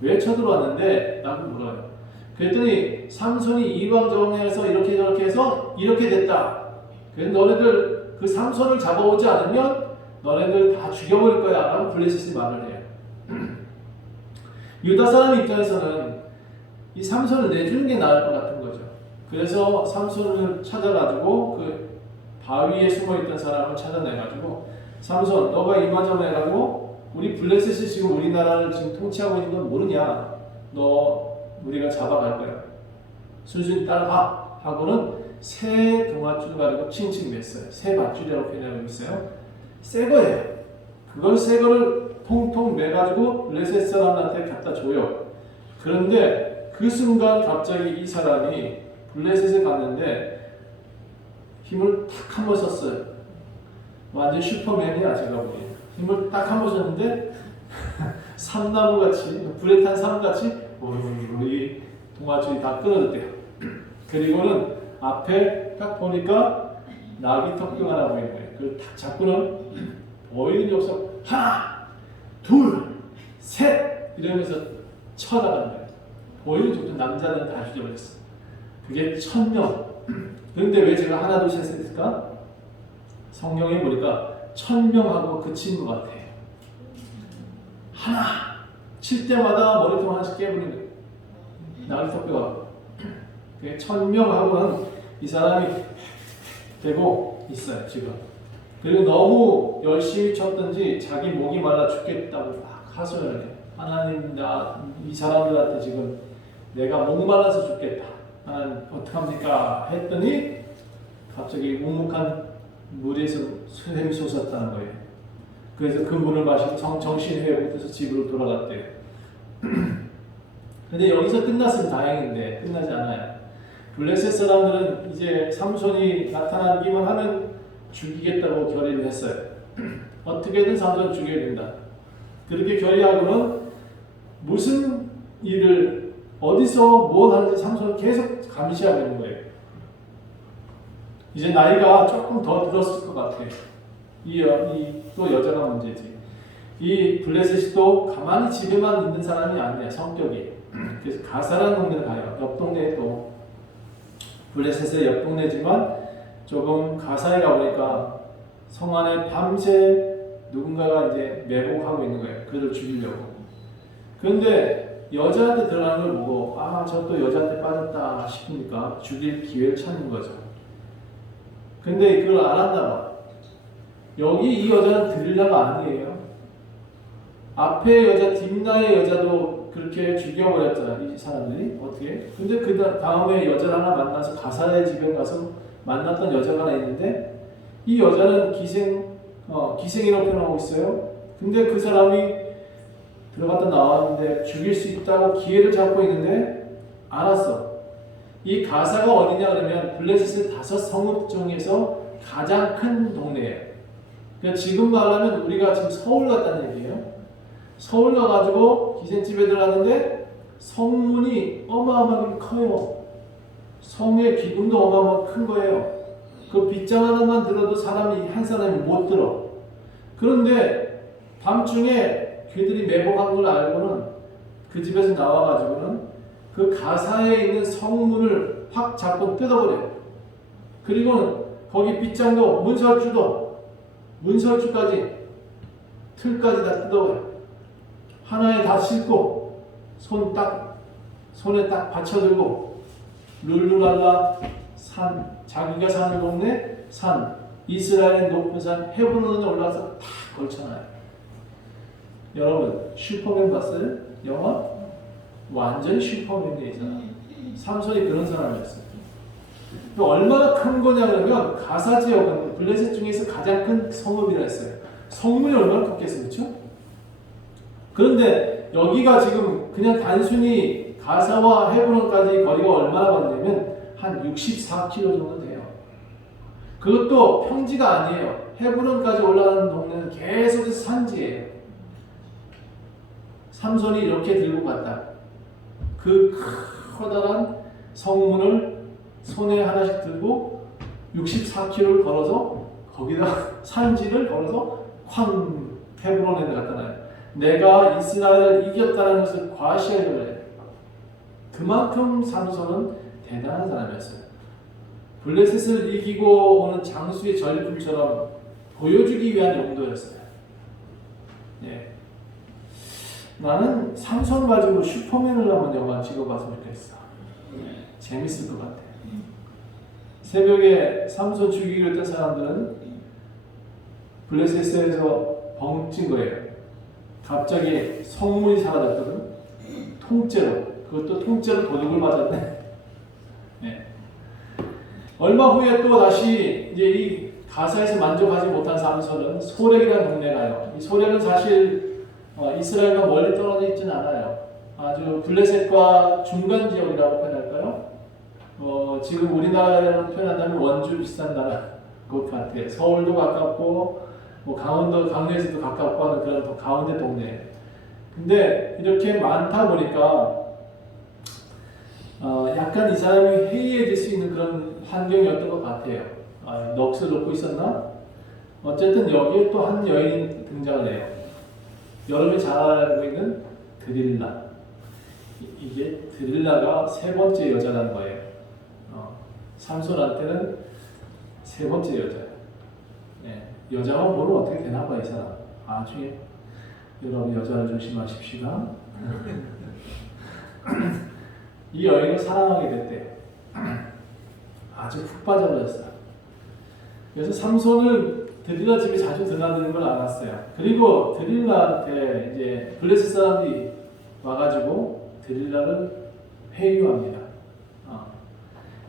왜 쳐들어왔는데? 라고 물어요. 그랬더니 삼손이 이왕저왕해서 이렇게 저렇게 해서 이렇게 됐다. 그래서 너네들 그 삼손을 잡아오지 않으면 너네들 다 죽여버릴 거야 라고 블레셋이 말을 해요. 유다 사람 입장에서는 이 삼손을 내주는 게 나을 것 같은 거죠. 그래서 삼손을 찾아가지고 그 바위에 숨어있던 사람을 찾아내가지고 삼손 너가 이마 좀 해가지고 우리 블레셋이 지금 우리나라를 지금 통치하고 있는 건 모르냐? 너 우리가 잡아갈 거야. 순순히 따라가 하고는 새 동아줄 가지고 칭칭 맸어요. 새 밧줄이라고 표현하고 있어요. 새 거예요. 그걸 새 거를 통통 매가지고 블레셋 사람한테 갖다 줘요. 그런데 그 순간 갑자기 이 사람이 블레셋에 갔는데 힘을 탁 한 번 썼어요. 완전 슈퍼맨이야 제가 보기엔. 힘을 딱 한 번 썼는데 삼나무같이 불에 탄 삼같이 우리 동아줄이 다 끊어졌대요. 그리고는 앞에 딱 보니까 나귀 턱뼈가 하나 보이는 거예요. 그걸 딱 잡고는 보이는 게 없어. 하나, 둘, 셋 이러면서 쳐나가는 거예요. 보이는 쪽도 남자는 다 죽여버렸어. 그게 1000명. 그런데 왜 제가 하나, 둘, 셋 했을까? 성경에 보니까 1000명하고 그친 것 같아요. 하나, 칠 때마다 머리통 하나씩 깨버리는 거예요. 나귀 턱뼈가. 그게 1000명하고는 이 사람이 되고 있어요, 지금. 그리고 너무 열심히 쳤든지 자기 목이 말라 죽겠다고 막 하소연을 해요. 하나님, 이 사람들한테 지금 내가 목말라서 죽겠다. 하나님, 어떡합니까? 했더니 갑자기 묵묵한 물에서 샘이 솟았다는 거예요. 그래서 그 물을 마시고 정신이 회복돼서 집으로 돌아갔대요. 근데 여기서 끝났으면 다행인데 끝나지 않아요. 블레셋 사람들은 이제 삼손이 나타나기만 하면 죽이겠다고 결의를 했어요. 어떻게든 삼손을 죽여야 된다. 그렇게 결의하고는 무슨 일을 어디서 뭘 하는지 삼손을 계속 감시하고 있는 거예요. 이제 나이가 조금 더 들었을 것 같아요. 또 여자가 문제지. 이 블레셋이 또 가만히 집에만 있는 사람이 아니야, 성격이. 그래서 가사라는 동네를 가요. 옆 동네에 또 블레셋의 옆 동네지만 조금 가사에 가보니까 성 안에 밤새 누군가가 이제 매복하고 있는 거예요. 그들을 죽이려고. 그런데 여자한테 들어가는 걸 보고 저 또 여자한테 빠졌다 싶으니까 죽일 기회를 찾는 거죠. 근데 그걸 알았나 봐. 여기 이 여자는 들으려가 아니에요. 앞에 여자, 딥나의 여자도 그렇게 죽여버렸잖아, 이 사람들이. 어떻게? 근데 그 다음에 여자를 하나 만나서 가사의 집에 가서 만났던 여자가 하나 있는데 이 여자는 기생이라고 표현하고 있어요. 근데 그 사람이 들어갔다 나왔는데 죽일 수 있다고 기회를 잡고 있는데 알았어. 이 가사가 어디냐 그러면 블레셋의 5성읍 중에서 가장 큰 동네예요. 그러니까 지금 말하면 우리가 지금 서울 갔다는 얘기예요. 서울 가가지고 기생집에 들어갔는데 성문이 어마어마하게 커요. 성의 기둥도 어마어마하게 큰 거예요. 그 빗장 하나만 들어도 한 사람이 못 들어. 그런데 밤중에 걔들이 매복한 걸 알고는 그 집에서 나와가지고는 그 가사에 있는 성문을 확 잡고 뜯어버려요. 그리고는 거기 빗장도 문설주까지 틀까지 다 뜯어버려요. 하나에 다 싣고 손에 딱 받쳐들고 룰루랄라 산, 자기가 사는 동네 산, 이스라엘의 높은 산 헤브론에 올라가서 다 걸쳐놔요. 여러분 슈퍼맨 봤어요? 영화? 완전 슈퍼맨이잖아. 삼손이 그런 사람이었어요. 얼마나 큰 거냐 그러면 가사 지역은 블레셋 중에서 가장 큰 성읍이라 했어요. 성문이 얼마나 컸겠어요, 그렇죠? 그런데 여기가 지금 그냥 단순히 가사와 헤브론까지 거리가 얼마나 많냐면 한 64km 정도 돼요. 그것도 평지가 아니에요. 헤브론까지 올라가는 동네는 계속해서 산지예요. 삼손이 이렇게 들고 갔다. 그 커다란 성문을 손에 하나씩 들고 64km를 걸어서 거기다 산지를 걸어서 쾅 헤브론에 갖다 놔요. 내가 이스라엘을 이겼다는 것을 과시하려고 해요. 그만큼 삼손은 대단한 사람이었어요. 블레셋을 이기고 오는 장수의 전리품처럼 보여주기 위한 용도였어요. 예. 나는 삼손 가지고 슈퍼맨을 한번 영화 찍어봤으면 좋겠어. 재밌을 것 같아. 새벽에 삼손 죽이기로 했던 사람들은 블레셋에서 벙찐 거예요. 갑자기 성문이 사라졌거든. 통째로. 그것도 통째로 도둑을 맞았네. 네. 얼마 후에 또 다시 이제 이 가사에서 만족하지 못한 삼손은 소렉이라는 동네에 가요. 이 소렉은 사실 이스라엘과 멀리 떨어져 있지는 않아요. 아주 블레셋과 중간 지역이라고 표현할까요? 지금 우리나라로 표현한다면 원주 비슷한 나라 곳 같아요. 서울도 가깝고 뭐 강원도 강릉에서도 가깝고 하는 그런 가운데 동네. 근데 이렇게 많다 보니까 약간 이 사람이 해이해질 수 있는 그런 환경이었던 것 같아요. 넋을 놓고 있었나? 어쨌든 여기에 또 한 여인이 등장을 해요. 여러분이 잘 알고 있는 드릴라. 이게 드릴라가 세 번째 여자라는 거예요. 삼손한테는 세 번째 여자예요. 네. 여자가 보면 어떻게 되나 봐요, 이 사람. 나중에 여러분 여자를 조심하십시오. 이 여인을 사랑하게 됐대요. 아주 푹 빠져버렸어요. 그래서 삼손은 드릴라 집에 자주 드나드는 걸 알았어요. 그리고 드릴라한테 이제 블레셋 사람들이 와가지고 드릴라를 회유합니다.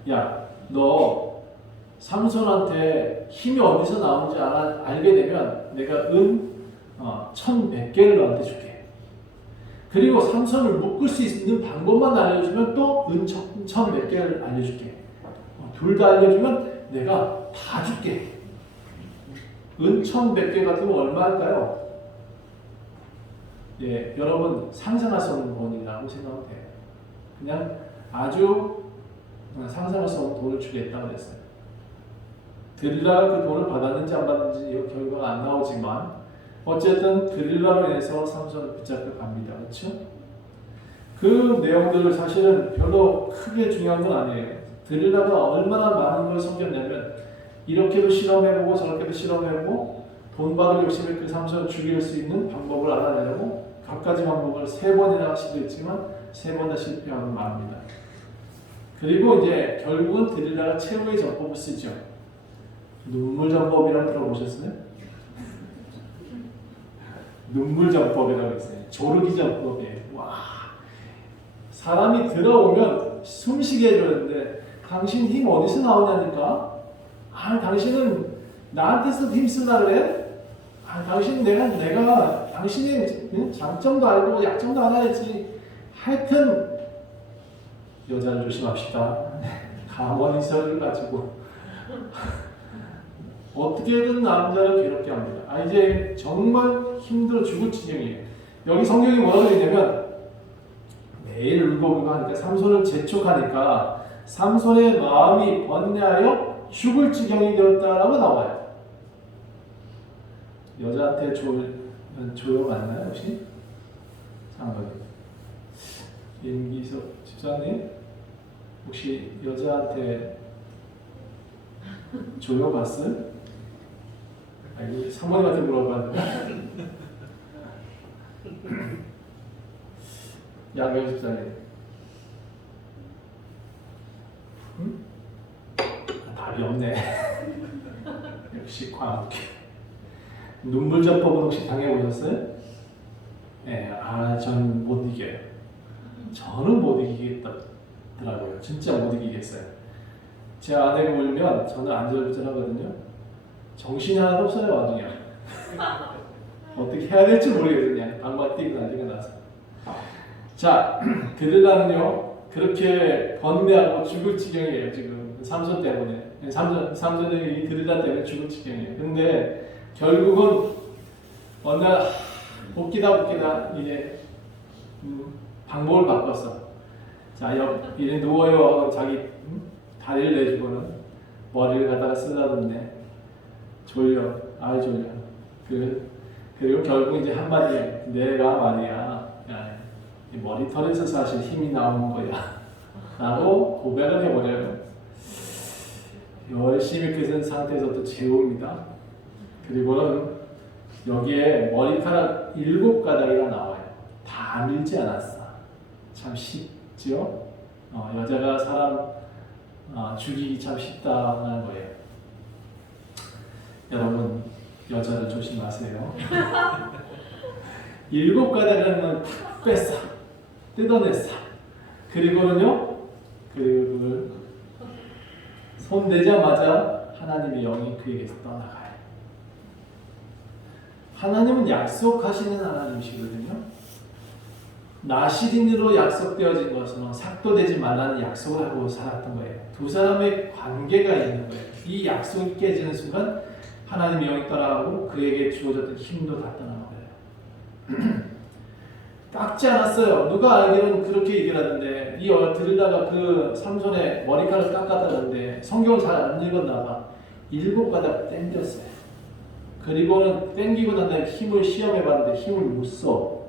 야, 너 삼손한테 힘이 어디서 나오는지 알게 되면 내가 1,100개를 너한테 줄게. 그리고 삼손을 묶을 수 있는 방법만 알려주면 또 1,100개를 알려줄게. 둘 다 알려주면 내가 다 줄게. 1,100개 같으면 얼마일까요? 예, 여러분 상상할 수 없는 돈이라고 생각하면 돼요. 그냥 아주 상상할 수 없는 돈을 주겠다고 했어요. 드릴라가 그 돈을 받았는지 안 받았는지 결과가 안 나오지만 어쨌든 드릴라로 인해서 삼손을 붙잡혀 갑니다. 그렇죠? 그 내용들을 사실은 별로 크게 중요한 건 아니에요. 드릴라가 얼마나 많은 걸 섬겼냐면 이렇게도 실험해보고 저렇게도 실험해보고 돈 받을 욕심에 그 삼손을 죽일 수 있는 방법을 알아내려고 각가지 방법을 3번이나 시도했지만 3번 다 실패하고 맙니다. 그리고 이제 결국은 드릴라가 최후의 전법을 쓰죠. 눈물 전법이라고 들어보셨어요? 눈물 전법이라고 있어요. 조르기 전법이에요. 와, 사람이 들어오면 숨쉬게 해주는데 당신 힘 어디서 나오냐니까? 당신은 나한테서 힘 쓰나 그래? 당신 내가 당신의 장점도 알고 약점도 알아야지. 하여튼 여자를 조심합시다. 가원이설을 가지고 어떻게든 남자를 괴롭게 합니다. 이제 정말 힘들어 죽을 지경이에요. 여기 성경이 뭐라고 되냐면 매일 울고 하니까 삼손을 재촉하니까 삼손의 마음이 번뇌하여 죽을 지경이 되었다라고 나와요. 여자한테 조여 맞나요 혹시? 장관님, 임기석 집사님 혹시 여자한테 조여 봤어요? 사모님한테 물어봤는데. 양경 집사님. 응? 답이 없네. 역시 과학계. 눈물 전법은 혹시 당해보셨어요? 네, 저는 못 이겨요. 저는 못 이기겠더라고요. 진짜 못 이기겠어요. 제 아내가 울면 저는 안절부절하거든요. 정신이 하나도 없어요, 와중에. 어떻게 해야 될지 모르겠어요. 그냥 방만 뛰고 난리가 나서. 자, 드릴라는요 그렇게 번뇌하고 죽을 지경이에요. 지금 삼손 때문에. 삼손이 이 드릴라 때문에 죽을 지경이에요. 근데 결국은 어느 날 복기다 이제 방법을 바꿨어. 자, 이래 누워요 하고 자기 다리를 내주고는 머리를 갖다가 쓰다듬네. 졸려. 졸려. 그리고 결국 이제 한마디, 내가 말이야, 이 머리털에서 사실 힘이 나오는 거야 라고 고백을 해버려요. 열심히 그 상태에서 또 재웁니다. 그리고는 여기에 머리카락 7가닥이가 나와요. 다 밀지 않았어. 참 쉽죠? 여자가 사람 죽이기 참 쉽다는 거예요. 여러분 여자를 조심하세요. 7가닥은 탁 뺐어, 뜯어냈어. 그리고는요, 그걸 손대자마자 하나님의 영이 그에게서 떠나가요. 하나님은 약속하시는 하나님이시거든요. 나시린으로 약속되어진 것은 삭도되지 말라는 약속을 하고 살았던 거예요. 두 사람의 관계가 있는 거예요. 이 약속이 깨지는 순간 하나님의 영이 떠나가고 그에게 주어졌던 힘도 다 떠나는 거예요. 깎지 않았어요. 누가 알기로는 그렇게 얘기를 하는데, 들으다가 그 삼손의 머리카락을 깎았다는데 성경을 잘 안 읽었나 봐. 7가닥 땡겼어요. 그리고는 땡기고 난 다음에 힘을 시험해봤는데 힘을 못 써.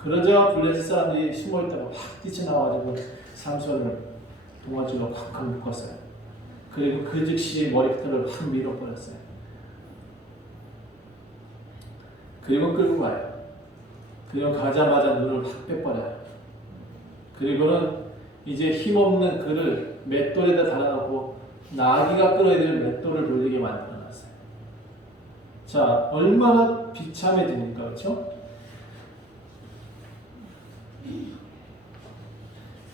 그러자 블레셋 사람들이 숨어있다가 확 뛰쳐나와가지고 삼손을 동아줄로 콱콱 묶었어요. 그리고 그 즉시 머리카락을 확 밀어버렸어요. 그리고 끌고 가요. 그리고 가자마자 눈을 확 빼버려요. 그리고는 이제 힘없는 그를 맷돌에다 달아놓고 나귀가 끌어야 될 맷돌을 돌리게 만들어놨어요. 자, 얼마나 비참해집니까? 그렇죠?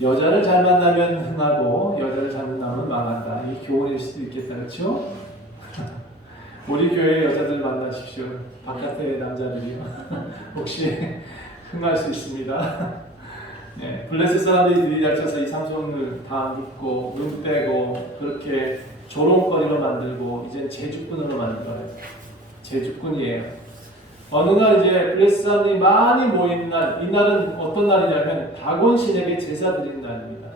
여자를 잘 만나면 흥하고 여자를 잘 만나면 망한다. 이게 교훈일 수도 있겠다. 그렇죠? 우리 교회 여자들 만나십시오. 바깥의 남자들이요. 혹시 흥할 수 있습니다. 네, 블레셋 사람들이 들이닥쳐서 이 삼손을 다 묶고 눈 빼고 그렇게 조롱거리로 만들고 이제 제주꾼으로 만들어요. 제주꾼이에요. 어느 날 이제 블레셋 사람들이 많이 모이는 날, 이날은 어떤 날이냐면 다곤 신에게 제사 드리는 날입니다.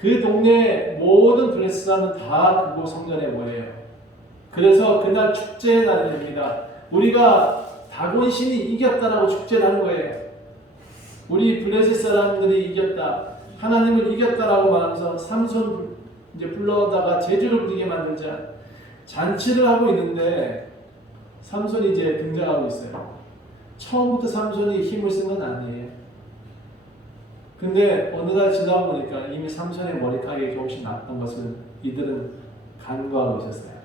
그 동네 모든 블레셋 사람은 다 그곳 성전에 모여요. 그래서 그날 축제의 날입니다. 우리가 다곤 신이 이겼다라고 축제를 하는 거예요. 우리 블레셋 사람들이 이겼다, 하나님을 이겼다라고 말하면서 삼손 이제 불러다가 제주를 부리게 만들자 잔치를 하고 있는데 삼손이 이제 등장하고 있어요. 처음부터 삼손이 힘을 쓴 건 아니에요. 근데 어느 날 지나고 보니까 이미 삼손의 머리카락이 조금씩 났던 것을 이들은 간과하고 있었어요.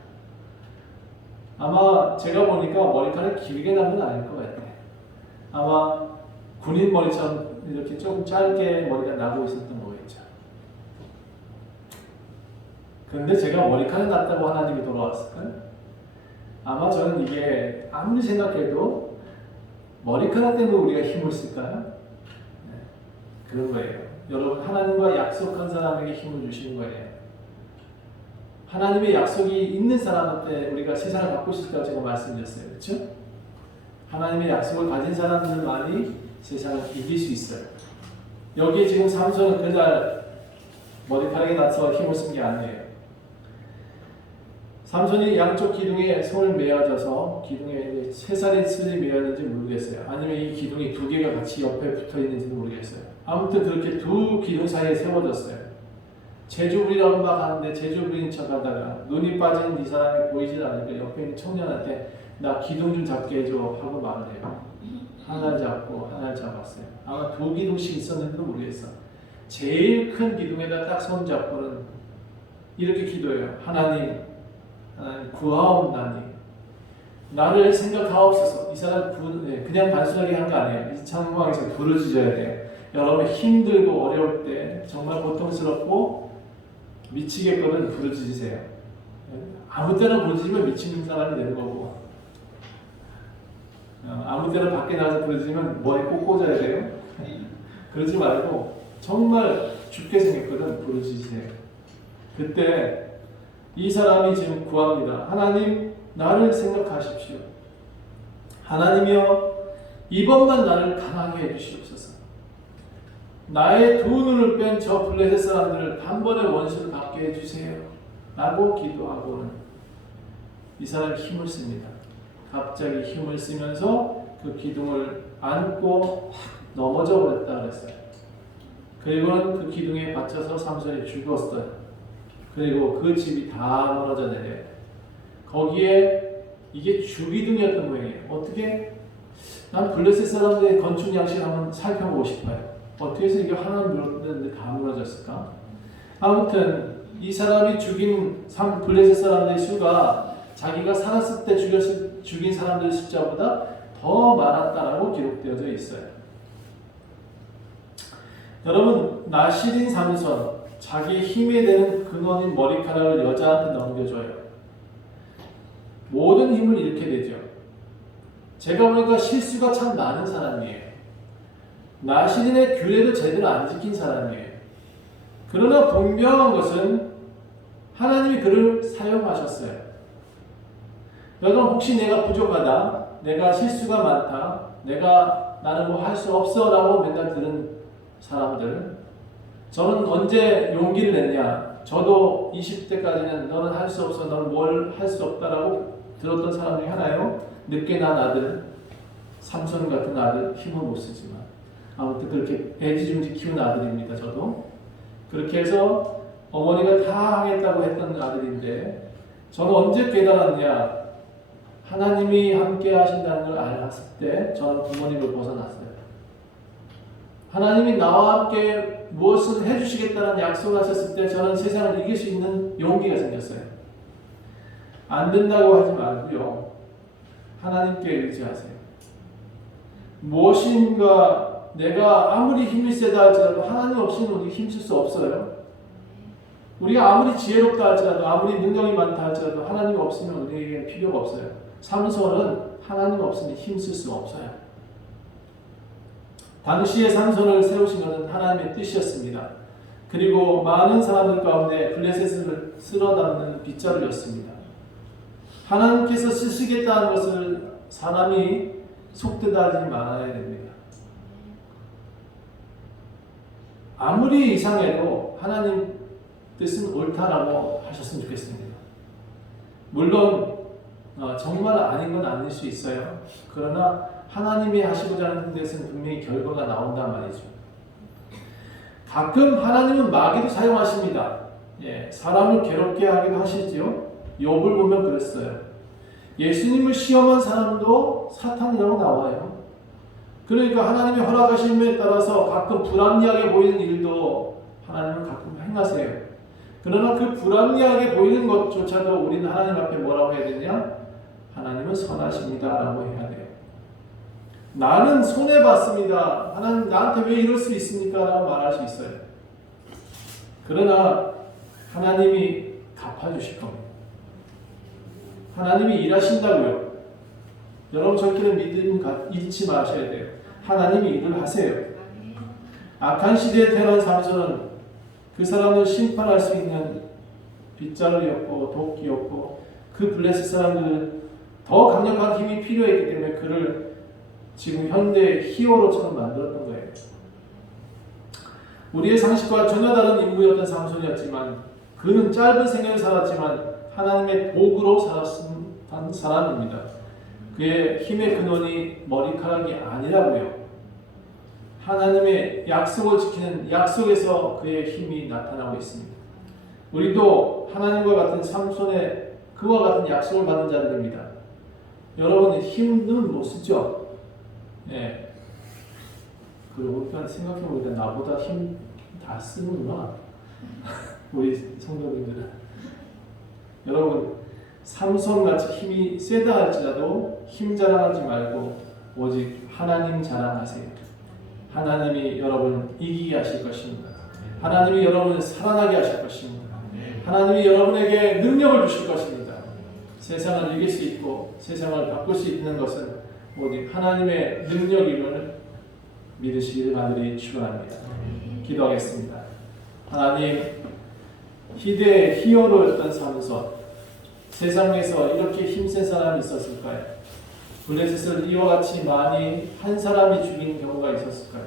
아마 제가 보니까 머리카락이 길게 난 건 아닐 것 같아요. 아마 군인 머리처럼 이렇게 조금 짧게 머리가 나고 있었던 거겠죠. 근데 제가 머리카락 났다고 하나님이 돌아왔을까요? 아마 저는 이게 아무리 생각해도 머리카락 때문에 우리가 힘을 쓸까요? 네, 그런 거예요. 여러분, 하나님과 약속한 사람에게 힘을 주시는 거예요. 하나님의 약속이 있는 사람한테 우리가 세상을 바꿀 수 있다고 제가 말씀드렸어요. 그렇죠? 하나님의 약속을 가진 사람들만이 세상을 이길 수 있어요. 여기 지금 삼손은 그날 머리카락이 나서 힘을 쓴 게 아니에요. 삼손이 양쪽 기둥에 손을 매어져서 기둥에 쇠살이 슬이 매었는지 모르겠어요. 아니면 이 기둥이 두 개가 같이 옆에 붙어 있는지도 모르겠어요. 아무튼 그렇게 두 기둥 사이에 세워졌어요. 제주부리라고 막 하는데 제주부리인 척 하다가 눈이 빠진 이 사람이 보이질 않으니까 옆에 있는 청년한테 나 기둥 좀 잡게 해줘 하고 말을 해요. 하나를 잡고 하나를 잡았어요. 아마 두 기둥씩 있었는지도 모르겠어. 제일 큰 기둥에다 딱 손 잡고는 이렇게 기도해요. 하나님 구하옵나니 나를 생각하옵소서. 이 사람 그냥 단순하게 한 거 아니에요. 이 상황에서 부르짖어야 돼요. 여러분 힘들고 어려울 때 정말 고통스럽고 미치겠거든 부르짖으세요. 아무 때나 부르짖으면 미치는 사람이 되는 거고 아무 때나 밖에 나가서 부르짖으면 머리 꼭 꽂아야 돼요. 그러지 말고 정말 죽게 생겼거든 부르짖으세요. 그때 이 사람이 지금 구합니다. 하나님 나를 생각하십시오. 하나님이여 이번만 나를 강하게 해주시옵소서. 나의 두 눈을 뺀 저 블레셋 사람들을 단번에 원수를 받게 해주세요 라고 기도하고는 이 사람이 힘을 씁니다. 갑자기 힘을 쓰면서 그 기둥을 안고 넘어져 버렸다 그랬어요. 그리고는 그 기둥에 받쳐서 삼손이 죽었어요. 그리고 그 집이 다 무너져 내려요. 거기에 이게 주기둥이었던 모양이에요. 어떻게? 난 블레셋 사람들의 건축 양식을 한번 살펴보고 싶어요. 어떻게 해서 이게 하나 물었는데 다 무너졌을까? 아무튼 이 사람이 죽인 블레셋 사람들의 수가 자기가 살았을 때 죽인 사람들의 숫자보다 더 많았다라고 기록되어져 있어요. 여러분, 나실인 삼손, 자기 힘에 되는 근원인 머리카락을 여자한테 넘겨줘요. 모든 힘을 잃게 되죠. 제가 보니까 실수가 참 많은 사람이에요. 나실인의 규례도 제대로 안 지킨 사람이에요. 그러나 분명한 것은 하나님이 그를 사용하셨어요. 여러분, 혹시 내가 부족하다, 내가 실수가 많다, 나는 뭐 할 수 없어 라고 맨날 들은 사람들, 저는 언제 용기를 냈냐, 저도 20대까지는 너는 할 수 없어, 너는 뭘 할 수 없다라고 들었던 사람 중에 하나요. 늦게 난 아들, 삼손 같은 아들, 힘을 못 쓰지만 아무튼 그렇게 애지중지 키운 아들입니다. 저도 그렇게 해서 어머니가 다 하겠다고 했던 아들인데, 저는 언제 깨달았냐, 하나님이 함께 하신다는 걸 알았을 때 저는 부모님을 벗어났어요. 하나님이 나와 함께 무엇을 해주시겠다는 약속을 하셨을 때 저는 세상을 이길 수 있는 용기가 생겼어요. 안 된다고 하지 말고요, 하나님께 의지하세요. 무엇인가 내가 아무리 힘이 세다 할지라도 하나님 없이는 우리 힘쓸 수 없어요. 우리가 아무리 지혜롭다 할지라도, 아무리 능력이 많다 할지라도 하나님 없으면 우리에게 필요가 없어요. 삼손은 하나님 없으면 힘쓸 수 없어요. 당시에 삼손을 세우신 것은 하나님의 뜻이었습니다. 그리고 많은 사람들 가운데 블레셋을 쓸어담는 빗자루였습니다. 하나님께서 쓰시겠다는 것을 사람이 속되다하지 말아야 됩니다. 아무리 이상해도 하나님 뜻은 옳다라고 하셨으면 좋겠습니다. 물론 정말 아닌 건 아닐 수 있어요. 그러나 하나님이 하시고자 하는 뜻은 분명히 결과가 나온단 말이죠. 가끔 하나님은 마귀도 사용하십니다. 사람을 괴롭게 하기도 하시지요. 욥을 보면 그랬어요. 예수님을 시험한 사람도 사탄이라고 나와요. 그러니까 하나님이 허락하심에 따라서 가끔 불합리하게 보이는 일도 하나님은 가끔 행하세요. 그러나 그 불합리하게 보이는 것조차도 우리는 하나님 앞에 뭐라고 해야 되냐? 하나님은 선하십니다 라고 해야 돼요. 나는 손해봤습니다, 하나님 나한테 왜 이럴 수 있습니까? 라고 말할 수 있어요. 그러나 하나님이 갚아주실 겁니다. 하나님이 일하신다고요. 여러분, 저끼는 믿음 잃지 마셔야 돼요. 하나님이 일을 하세요. 악한 시대에 태어난 삼손은 그 사람을 심판할 수 있는 빗자루였고 도끼였고, 그 블레셋 사람들은 더 강력한 힘이 필요했기 때문에 그를 지금 현대 히어로처럼 만들었던 거예요. 우리의 상식과 전혀 다른 인물이었던 삼손이었지만, 그는 짧은 생애를 살았지만 하나님의 도구로 살았던 사람입니다. 그의 힘의 근원이 머리카락이 아니라고요. 하나님의 약속을 지키는 약속에서 그의 힘이 나타나고 있습니다. 우리도 하나님과 같은 삼손의 그와 같은 약속을 받은 자들입니다. 여러분, 힘은 못 쓰죠? 그러고 생각해보니까 나보다 힘 다 쓰는구나. 우리 성도님들은. 여러분, 삼손같이 힘이 세다 할지라도 힘 자랑하지 말고 오직 하나님 자랑하세요. 하나님이 여러분을 이기게 하실 것입니다. 하나님이 여러분을 살아나게 하실 것입니다. 하나님이 여러분에게 능력을 주실 것입니다. 세상을 이길 수 있고 세상을 바꿀 수 있는 것은 오직 하나님의 능력임을 믿으시기를 간절히 축원합니다. 기도하겠습니다. 하나님, 희대의 히어로였던 삼손, 세상에서 이렇게 힘센 사람이 있었을까요? 블레셋을 이와 같이 많이 한 사람이 죽인 경우가 있었을까요?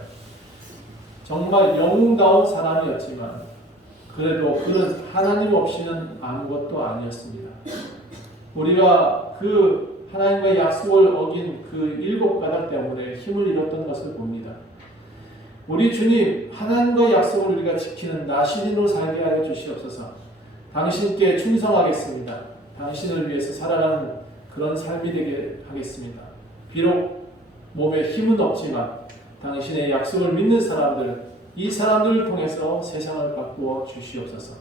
정말 영웅다운 사람이었지만 그래도 그는 하나님 없이는 아무것도 아니었습니다. 우리가 그 하나님과의 약속을 어긴 그 7가닥 때문에 힘을 잃었던 것을 봅니다. 우리 주님, 하나님과의 약속을 우리가 지키는 나시린으로 살게 하여 주시옵소서. 당신께 충성하겠습니다. 당신을 위해서 살아가는 그런 삶이 되게 하겠습니다. 비록 몸에 힘은 없지만 당신의 약속을 믿는 사람들, 이 사람들을 통해서 세상을 바꾸어 주시옵소서.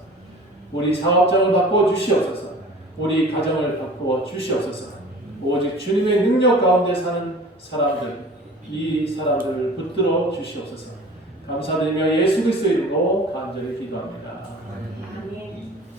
우리 사업장을 바꾸어 주시옵소서. 우리 가정을 바꾸어 주시옵소서. 오직 주님의 능력 가운데 사는 사람들, 이 사람들을 붙들어 주시옵소서. 감사드리며 예수 그리스도의 이름으로 간절히 기도합니다. 아멘.